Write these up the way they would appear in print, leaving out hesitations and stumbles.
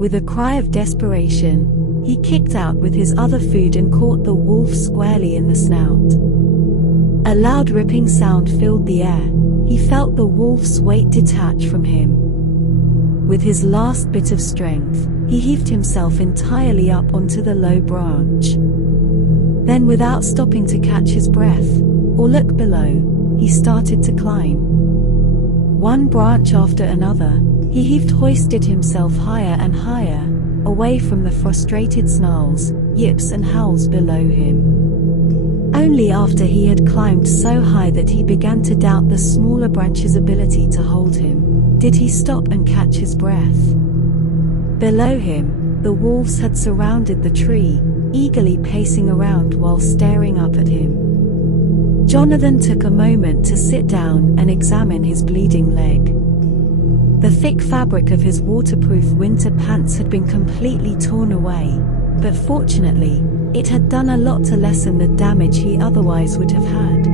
With a cry of desperation, he kicked out with his other food and caught the wolf squarely in the snout. A loud ripping sound filled the air. He felt the wolf's weight detach from him. With his last bit of strength, he heaved himself entirely up onto the low branch. Then, without stopping to catch his breath or look below, he started to climb. One branch after another, he hoisted himself higher and higher, away from the frustrated snarls, yips and howls below him. Only after he had climbed so high that he began to doubt the smaller branch's ability to hold him, did he stop and catch his breath. Below him, the wolves had surrounded the tree, eagerly pacing around while staring up at him. Jonathan took a moment to sit down and examine his bleeding leg. The thick fabric of his waterproof winter pants had been completely torn away, but fortunately, it had done a lot to lessen the damage he otherwise would have had.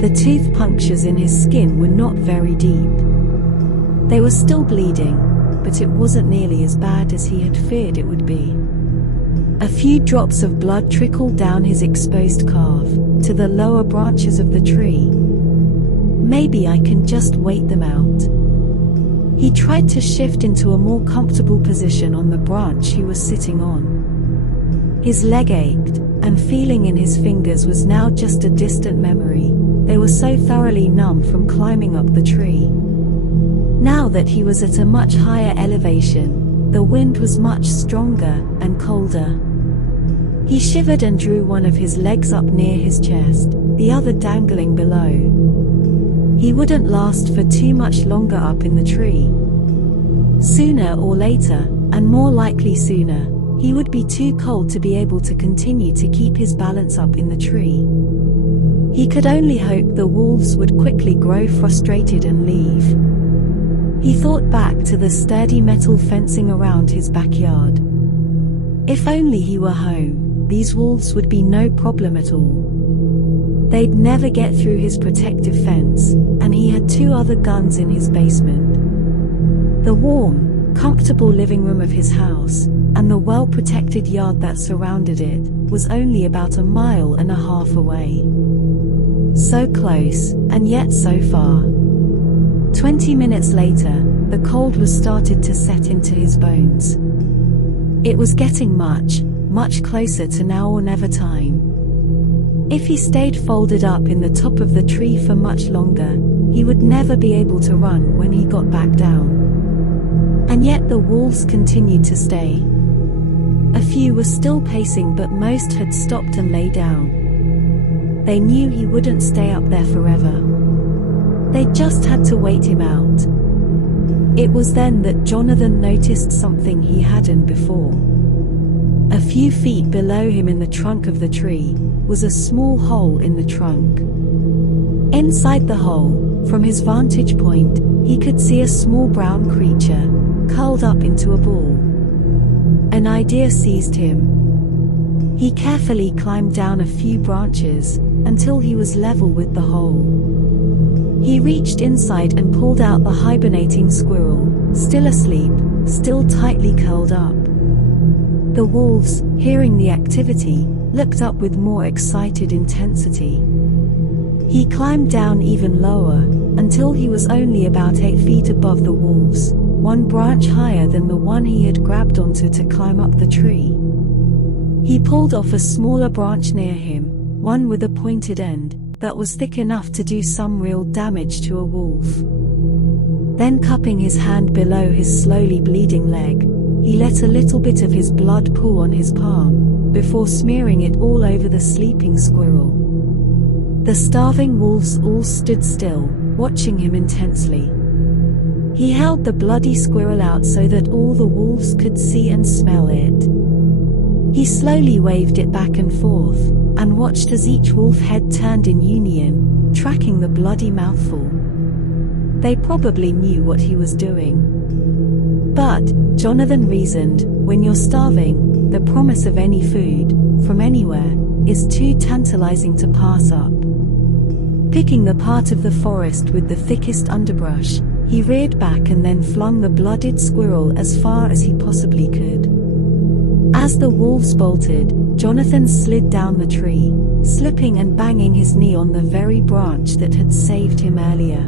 The tooth punctures in his skin were not very deep. They were still bleeding, but it wasn't nearly as bad as he had feared it would be. A few drops of blood trickled down his exposed calf, to the lower branches of the tree. Maybe I can just wait them out. He tried to shift into a more comfortable position on the branch he was sitting on. His leg ached, and feeling in his fingers was now just a distant memory. They were so thoroughly numb from climbing up the tree. Now that he was at a much higher elevation, the wind was much stronger and colder. He shivered and drew one of his legs up near his chest, the other dangling below. He wouldn't last for too much longer up in the tree. Sooner or later, and more likely sooner, he would be too cold to be able to continue to keep his balance up in the tree. He could only hope the wolves would quickly grow frustrated and leave. He thought back to the sturdy metal fencing around his backyard. If only he were home, these wolves would be no problem at all. They'd never get through his protective fence, and he had 2 other guns in his basement. The warm, comfortable living room of his house, and the well-protected yard that surrounded it, was only about 1.5 miles away. So close, and yet so far. 20 minutes later, the cold was started to set into his bones. It was getting much closer to now or never time. If he stayed folded up in the top of the tree for much longer, he would never be able to run when he got back down. And yet the wolves continued to stay. A few were still pacing, but most had stopped and lay down. They knew he wouldn't stay up there forever. They just had to wait him out. It was then that Jonathan noticed something he hadn't before. A few feet below him in the trunk of the tree, was a small hole in the trunk. Inside the hole, from his vantage point, he could see a small brown creature, curled up into a ball. An idea seized him. He carefully climbed down a few branches, until he was level with the hole. He reached inside and pulled out the hibernating squirrel, still asleep, still tightly curled up. The wolves, hearing the activity, looked up with more excited intensity. He climbed down even lower, until he was only about 8 feet above the wolves, 1 branch higher than the one he had grabbed onto to climb up the tree. He pulled off a smaller branch near him, one with a pointed end, that was thick enough to do some real damage to a wolf. Then, cupping his hand below his slowly bleeding leg, he let a little bit of his blood pool on his palm, before smearing it all over the sleeping squirrel. The starving wolves all stood still, watching him intensely. He held the bloody squirrel out so that all the wolves could see and smell it. He slowly waved it back and forth, and watched as each wolf head turned in union, tracking the bloody mouthful. They probably knew what he was doing. But, Jonathan reasoned, when you're starving, the promise of any food, from anywhere, is too tantalizing to pass up. Picking the part of the forest with the thickest underbrush, He reared back and then flung the blooded squirrel as far as he possibly could. As the wolves bolted, Jonathan slid down the tree, slipping and banging his knee on the very branch that had saved him earlier.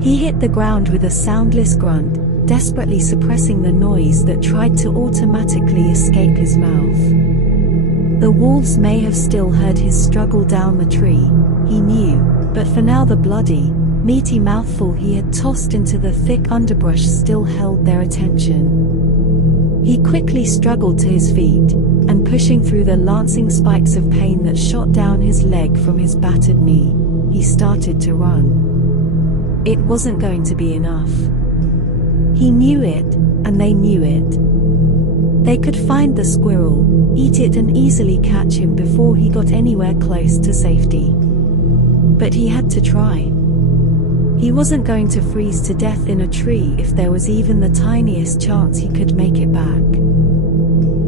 He hit the ground with a soundless grunt, desperately suppressing the noise that tried to automatically escape his mouth. The wolves may have still heard his struggle down the tree, he knew, but for now the bloody, meaty mouthful he had tossed into the thick underbrush still held their attention. He quickly struggled to his feet, and pushing through the lancing spikes of pain that shot down his leg from his battered knee, he started to run. It wasn't going to be enough. He knew it, and they knew it. They could find the squirrel, eat it and easily catch him before he got anywhere close to safety. But he had to try. He wasn't going to freeze to death in a tree if there was even the tiniest chance he could make it back.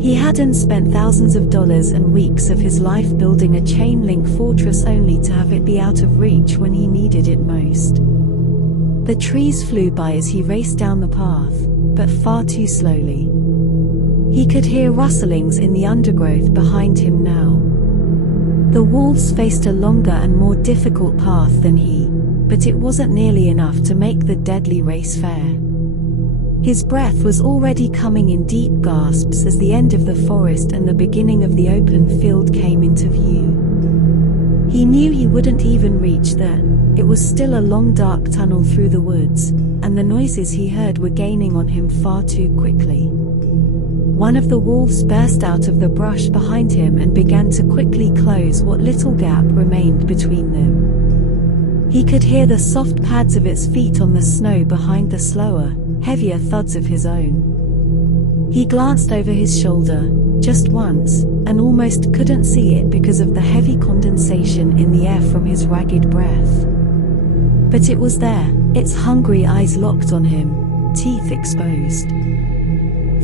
He hadn't spent thousands of dollars and weeks of his life building a chain-link fortress only to have it be out of reach when he needed it most. The trees flew by as he raced down the path, but far too slowly. He could hear rustlings in the undergrowth behind him now. The wolves faced a longer and more difficult path than he, but it wasn't nearly enough to make the deadly race fair. His breath was already coming in deep gasps as the end of the forest and the beginning of the open field came into view. He knew he wouldn't even reach that. It was still a long dark tunnel through the woods, and the noises he heard were gaining on him far too quickly. One of the wolves burst out of the brush behind him and began to quickly close what little gap remained between them. He could hear the soft pads of its feet on the snow behind the slower, heavier thuds of his own. He glanced over his shoulder, just once, and almost couldn't see it because of the heavy condensation in the air from his ragged breath. But it was there, its hungry eyes locked on him, teeth exposed.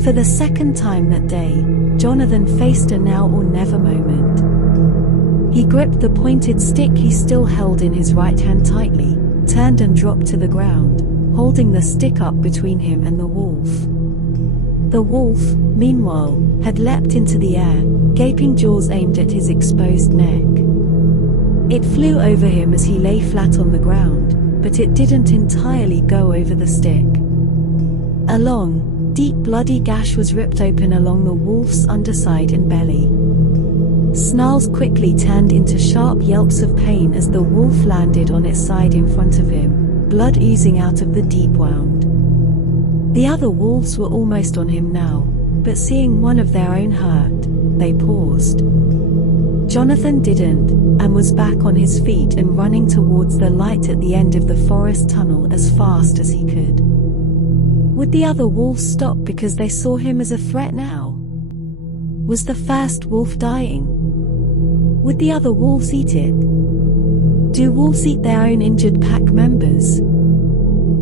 For the second time that day, Jonathan faced a now or never moment. He gripped the pointed stick he still held in his right hand tightly, turned and dropped to the ground, holding the stick up between him and the wolf. The wolf, meanwhile, had leapt into the air, gaping jaws aimed at his exposed neck. It flew over him as he lay flat on the ground, but it didn't entirely go over the stick. A long, deep bloody gash was ripped open along the wolf's underside and belly. Snarls quickly turned into sharp yelps of pain as the wolf landed on its side in front of him, blood oozing out of the deep wound. The other wolves were almost on him now, but seeing one of their own hurt, they paused. Jonathan didn't, and was back on his feet and running towards the light at the end of the forest tunnel as fast as he could. Would the other wolves stop because they saw him as a threat now? Was the first wolf dying? Would the other wolves eat it? Do wolves eat their own injured pack members?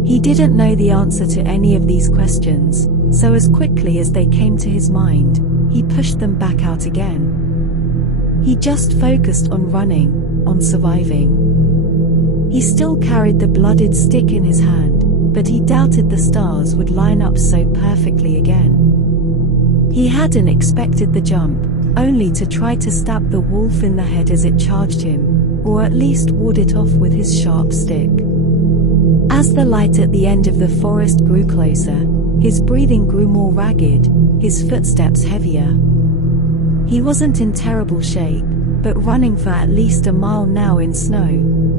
He didn't know the answer to any of these questions, so as quickly as they came to his mind, he pushed them back out again. He just focused on running, on surviving. He still carried the blooded stick in his hand, but he doubted the stars would line up so perfectly again. He hadn't expected the jump, only to try to stab the wolf in the head as it charged him, or at least ward it off with his sharp stick. As the light at the end of the forest grew closer, his breathing grew more ragged, his footsteps heavier. He wasn't in terrible shape, but running for at least a mile now in snow,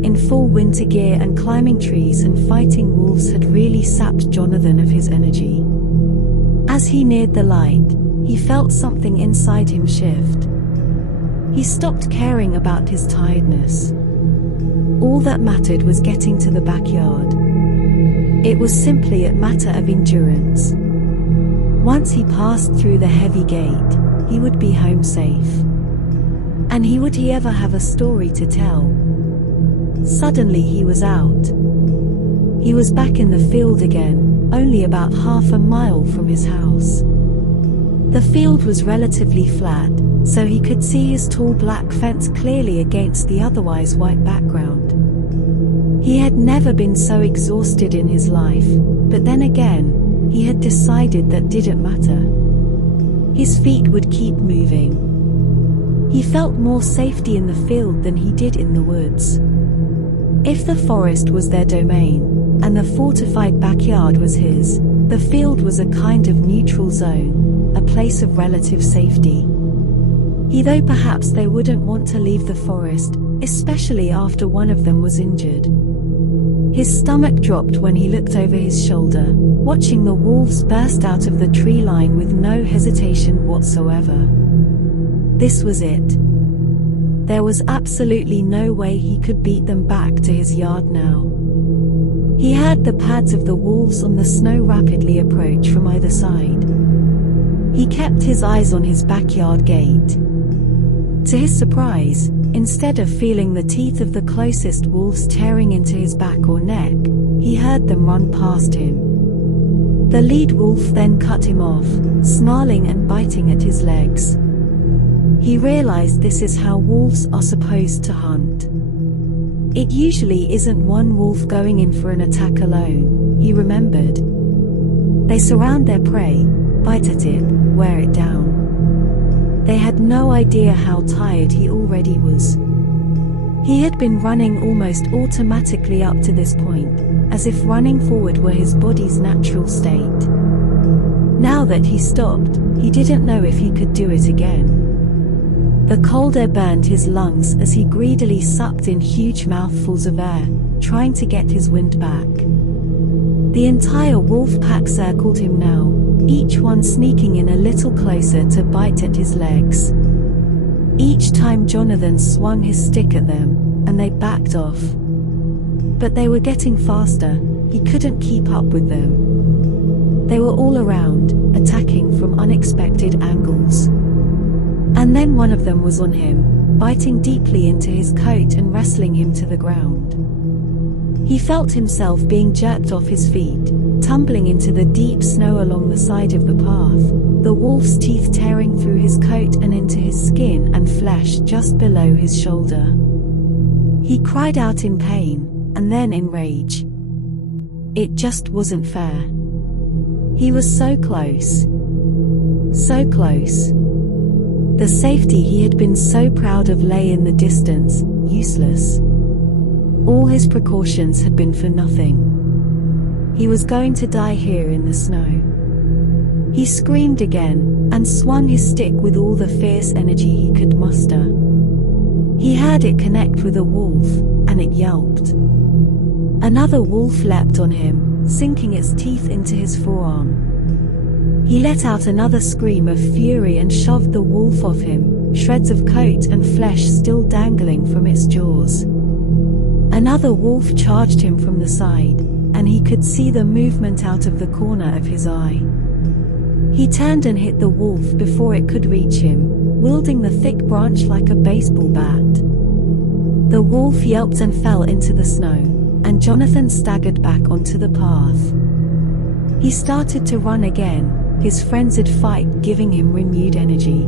in full winter gear and climbing trees and fighting wolves had really sapped Jonathan of his energy. As he neared the light, he felt something inside him shift. He stopped caring about his tiredness. All that mattered was getting to the backyard. It was simply a matter of endurance. Once he passed through the heavy gate, he would be home safe. And would he ever have a story to tell? Suddenly he was out. He was back in the field again, only about half a mile from his house. The field was relatively flat, so he could see his tall black fence clearly against the otherwise white background. He had never been so exhausted in his life, but then again, he had decided that didn't matter. His feet would keep moving. He felt more safety in the field than he did in the woods. If the forest was their domain, and the fortified backyard was his, the field was a kind of neutral zone, a place of relative safety. Though perhaps they wouldn't want to leave the forest, especially after one of them was injured. His stomach dropped when he looked over his shoulder, watching the wolves burst out of the tree line with no hesitation whatsoever. This was it. There was absolutely no way he could beat them back to his yard now. He heard the pads of the wolves on the snow rapidly approach from either side. He kept his eyes on his backyard gate. To his surprise, instead of feeling the teeth of the closest wolves tearing into his back or neck, he heard them run past him. The lead wolf then cut him off, snarling and biting at his legs. He realized this is how wolves are supposed to hunt. It usually isn't one wolf going in for an attack alone, he remembered. They surround their prey, bite at it, wear it down. They had no idea how tired he already was. He had been running almost automatically up to this point, as if running forward were his body's natural state. Now that he stopped, he didn't know if he could do it again. The cold air burned his lungs as he greedily sucked in huge mouthfuls of air, trying to get his wind back. The entire wolf pack circled him now, each one sneaking in a little closer to bite at his legs. Each time Jonathan swung his stick at them, and they backed off. But they were getting faster, he couldn't keep up with them. They were all around, attacking from unexpected angles. And then one of them was on him, biting deeply into his coat and wrestling him to the ground. He felt himself being jerked off his feet, tumbling into the deep snow along the side of the path, the wolf's teeth tearing through his coat and into his skin and flesh just below his shoulder. He cried out in pain, and then in rage. It just wasn't fair. He was so close. So close. The safety he had been so proud of lay in the distance, useless. All his precautions had been for nothing. He was going to die here in the snow. He screamed again, and swung his stick with all the fierce energy he could muster. He heard it connect with a wolf, and it yelped. Another wolf leapt on him, sinking its teeth into his forearm. He let out another scream of fury and shoved the wolf off him, shreds of coat and flesh still dangling from its jaws. Another wolf charged him from the side, and he could see the movement out of the corner of his eye. He turned and hit the wolf before it could reach him, wielding the thick branch like a baseball bat. The wolf yelped and fell into the snow, and Jonathan staggered back onto the path. He started to run again, his frenzied fight giving him renewed energy.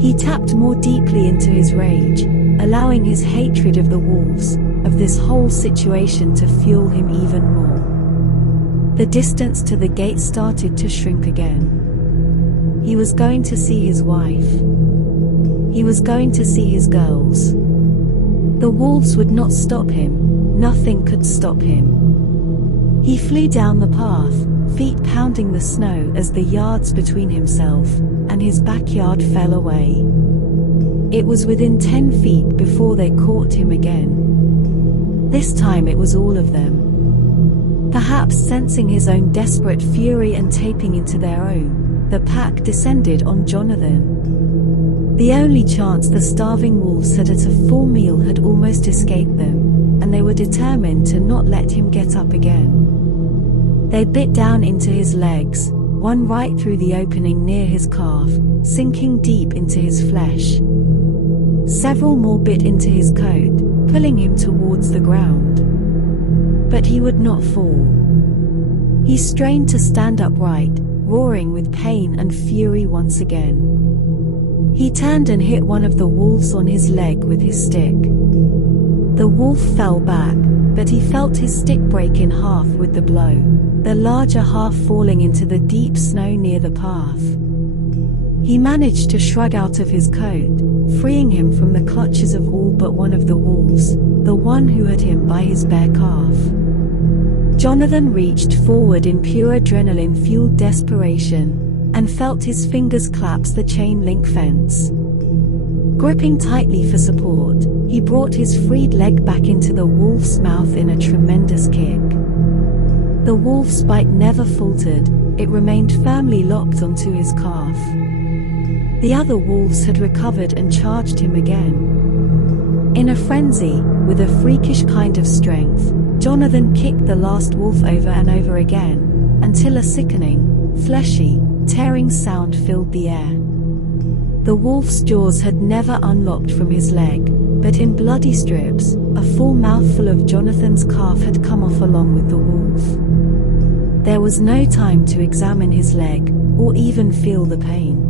He tapped more deeply into his rage, allowing his hatred of the wolves, of this whole situation to fuel him even more. The distance to the gate started to shrink again. He was going to see his wife. He was going to see his girls. The wolves would not stop him, nothing could stop him. He flew down the path, feet pounding the snow as the yards between himself and his backyard fell away. It was within 10 feet before they caught him again. This time it was all of them. Perhaps sensing his own desperate fury and tapping into their own, the pack descended on Jonathan. The only chance the starving wolves had at a full meal had almost escaped them, and they were determined to not let him get up again. They bit down into his legs, one right through the opening near his calf, sinking deep into his flesh. Several more bit into his coat, pulling him towards the ground. But he would not fall. He strained to stand upright, roaring with pain and fury once again. He turned and hit one of the wolves on his leg with his stick. The wolf fell back, but he felt his stick break in half with the blow, the larger half falling into the deep snow near the path. He managed to shrug out of his coat, freeing him from the clutches of all but one of the wolves, the one who had him by his bare calf. Jonathan reached forward in pure adrenaline-fueled desperation, and felt his fingers collapse the chain-link fence. Gripping tightly for support, he brought his freed leg back into the wolf's mouth in a tremendous kick. The wolf's bite never faltered, it remained firmly locked onto his calf. The other wolves had recovered and charged him again. In a frenzy, with a freakish kind of strength, Jonathan kicked the last wolf over and over again, until a sickening, fleshy, tearing sound filled the air. The wolf's jaws had never unlocked from his leg, but in bloody strips, a full mouthful of Jonathan's calf had come off along with the wolf. There was no time to examine his leg, or even feel the pain.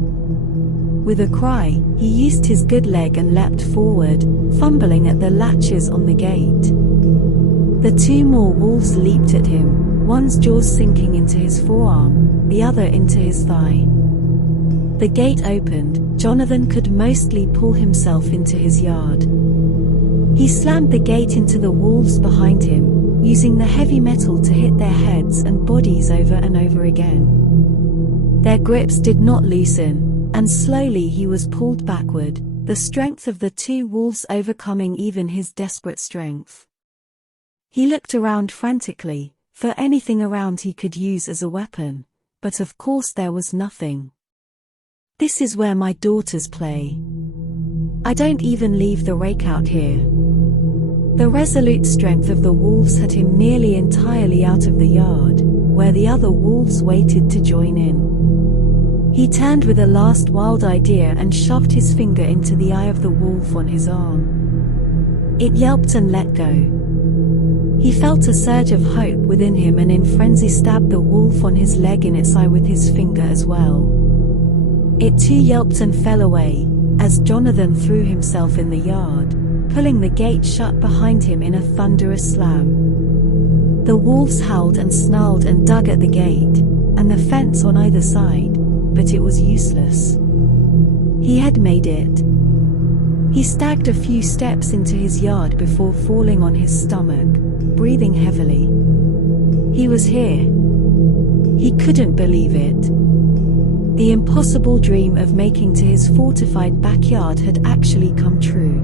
With a cry, he used his good leg and leapt forward, fumbling at the latches on the gate. The two more wolves leaped at him, one's jaws sinking into his forearm, the other into his thigh. The gate opened, Jonathan could mostly pull himself into his yard. He slammed the gate into the wolves behind him, using the heavy metal to hit their heads and bodies over and over again. Their grips did not loosen, and slowly he was pulled backward, the strength of the two wolves overcoming even his desperate strength. He looked around frantically, for anything around he could use as a weapon, but of course there was nothing. "This is where my daughters play. I don't even leave the rake out here." The resolute strength of the wolves had him nearly entirely out of the yard, where the other wolves waited to join in. He turned with a last wild idea and shoved his finger into the eye of the wolf on his arm. It yelped and let go. He felt a surge of hope within him and in frenzy stabbed the wolf on his leg in its eye with his finger as well. It too yelped and fell away, as Jonathan threw himself in the yard, pulling the gate shut behind him in a thunderous slam. The wolves howled and snarled and dug at the gate, and the fence on either side, but it was useless. He had made it. He staggered a few steps into his yard before falling on his stomach, breathing heavily. He was here. He couldn't believe it. The impossible dream of making to his fortified backyard had actually come true.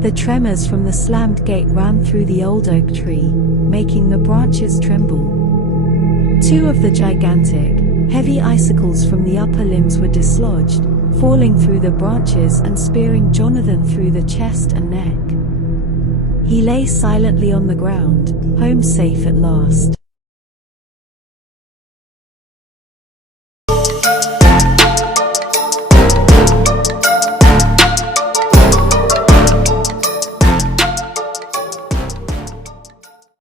The tremors from the slammed gate ran through the old oak tree, making the branches tremble. Two of the gigantic, heavy icicles from the upper limbs were dislodged, falling through the branches and spearing Jonathan through the chest and neck. He lay silently on the ground, home safe at last.